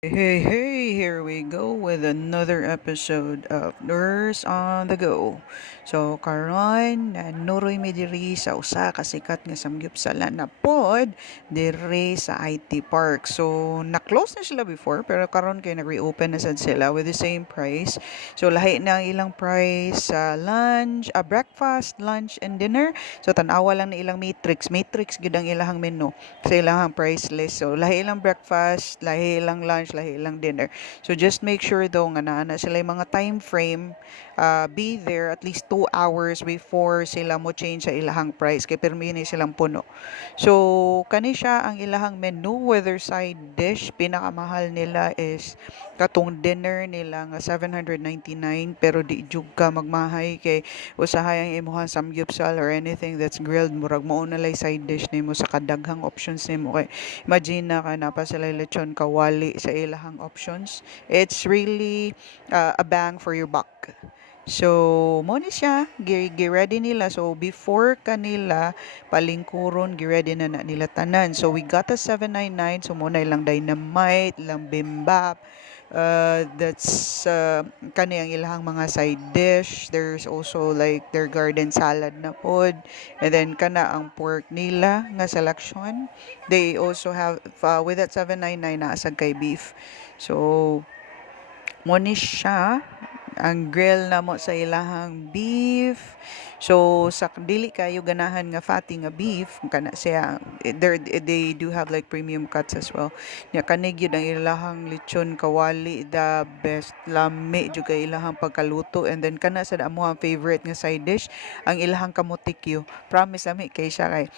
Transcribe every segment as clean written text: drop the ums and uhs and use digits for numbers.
Hey, hey, here we go with another episode of Nurse on the Go. So, karon nuroy mi diri sa usa ka sikat nga samgyupsala na pod diri sa IT Park. So, na-close na sila before pero karon kay nag-reopen na sad sila with the same price. So, lahi na ang ilang price sa breakfast, lunch, and dinner. So, tanawa lang na ilang matrix. Matrix gid ang ilang menu sa ilang price list. So, lahi ilang breakfast, lahi ilang lunch, lahi ilang dinner. So, just make sure daw nga na sila yung mga time frame, be there at least 2 hours before sila mo change sa ilahang price. Kay permini silang puno. So, kani siya ang ilahang menu, whether side dish, pinakamahal nila is katong dinner nila nga 799 pero di jud ka magmahay kay usahay ang imuhang samgyupsal or anything that's grilled murag mao na lay side dish nimo sa kadaghang options nimo kay imagine na ka napa sila lechon kawali sa ilahang options. It's really a bang for your buck. So, mo ni siya, gi-ready nila. So, before kanila palingkuron, gi-ready na nila tanan. So, we got a 799. So, muna ilang dynamite, ilang bimbap. That's kani ang ilahang mga side dish. There's also like their garden salad na pod. And then kana ang pork nila nga selection. They also have with that 799 na asag kay beef. So, mo ni siya ang grill na mo sa ilahang beef. So sa dili kayo ganahan nga fatty nga beef kana siya they do have like premium cuts as well. Nya kanig yun ang ilahang lechon kawali the best lami jud kay ilahang pagkaluto and then kana sa amo ang favorite nga side dish ang ilahang kamotikyo. Promise ami kay siya kay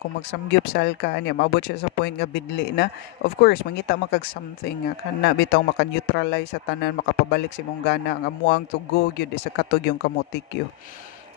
kung magsamgyupsal ka niya maabot siya sa point nga bidli na. Of course mangita makag something nga kana bitaw maka-neutralize sa tanan makapabalik si mong gana ang amuang tugo gyud sa katog yung kamotikyo.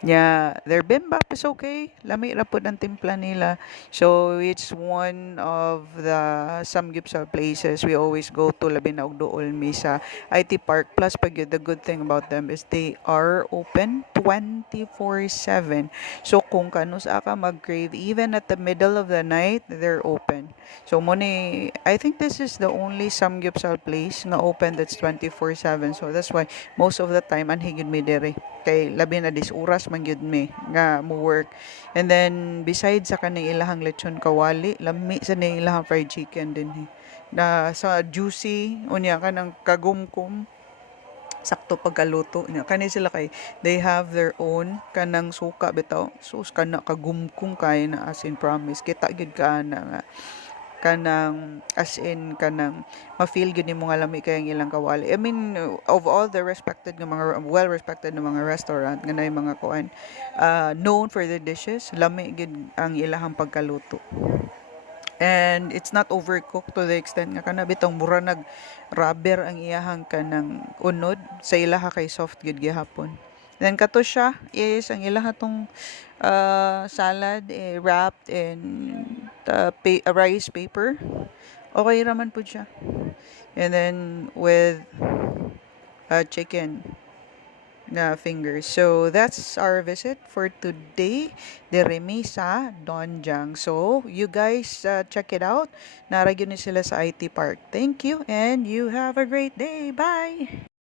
Yeah, their bimbap is okay. Lami ra pud ang timpla nila. So it's one of the samgyupsal places we always go to labi na og duol mi sa IT Park. Plus pag yun, the good thing about them is they are open 24/7. So kung kanus ka mag-crave even at the middle of the night, they're open. So mo ni I think this is the only samgyupsal place nga open that's 24/7. So that's why most of the time anhi gyud mi diri kay labi na dis oras man gyud mi nga mo work. And then besides sa kanang ilahang lechon kawali, lami sa ni ilahang fried chicken din na sa juicy unya kanang kagumkum sakto pagkaluto niya kani sila kay they have their own kanang suka bitaw sus kana kagumkum kay na as in promise kita gyud ka na nga kanang as in kanang ma-feel gyud nimo nga lami kay ang ilang kawali. I mean of all the respected nga mga well respected na mga restaurant nga nay mga kuan known for their dishes lami gyud ang ilahang pagkaluto. And it's not overcooked to the extent nga kana bitong mura nag rubber ang iyahang kanang unod sa ilaha kay soft gyud gihapon. Then kato siya is ang ilaha tong salad wrapped in rice paper. Okay raman po siya. And then with chicken na fingers. So that's our visit for today. Dirimi sa Donjang. So you guys check it out. Naragyo ni sila sa IT Park. Thank you and you have a great day. Bye!